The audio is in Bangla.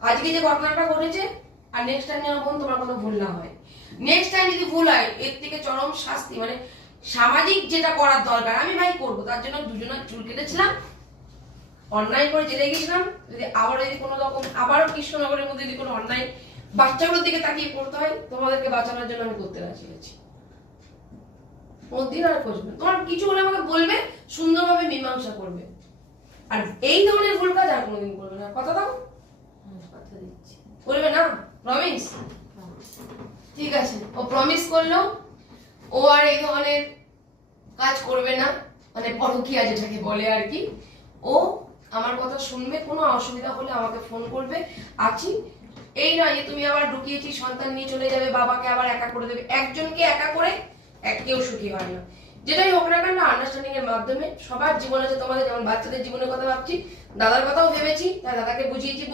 আজকে যে ঘটনাটা ঘটেছে, আর নেক্সট টাইম যেন বোন তোমার কোনো ভুল না হয়। নেক্সট টাইম যদি ভুল হয়, এর থেকে চরম শাস্তি, মানে সামাজিক যেটা করার দরকার আমি ভাই করবো। তার জন্য দুজনের চুল কেটেছিলাম, অন্যায় করে জেলে গেছিলাম। যদি আবার যদি কোনো রকম আবারও কৃষ্ণনগরের মধ্যে যদি কোনো অন্যায় বাচ্চাগুলোর দিকে তাকিয়ে করতে হয়, তোমাদেরকে বাঁচানোর জন্য আমি করতে রাজি আছি। ওদিন আর করবে, তোমার কিছু হলে আমাকে বলবে, সুন্দরভাবে মীমাংসা করবে। আর এই ধরনের ভুল কাজ আর কোনোদিন করবে না, কথা দাও? কথা দিচ্ছি। করবে না? প্রমিস? ঠিক আছে, ও প্রমিস করলো ও আর এই ধরনের কাজ করবে না, মানে পরকীয়া যেটাকে বলে আর কি। ও আমার কথা শুনবে, কোনো অসুবিধা হলে আমাকে ফোন করবে, আছি। এই নয় যে তুমি আবার ঢুকিয়েছি সন্তান নিয়ে চলে যাবে, বাবাকে আবার একা করে দেবে। একজনকে একা করে কেউ সুখী হয় না। যেটাই হোক না কেন আন্ডারস্ট্যান্ডিং এর মাধ্যমে সবার জীবন আছে। তোমাদের যেমন বাচ্চাদের জীবনের কথা ভাবছি, দাদার কথাও ভেবেছি, তাই দাদাকে বুঝিয়েছি।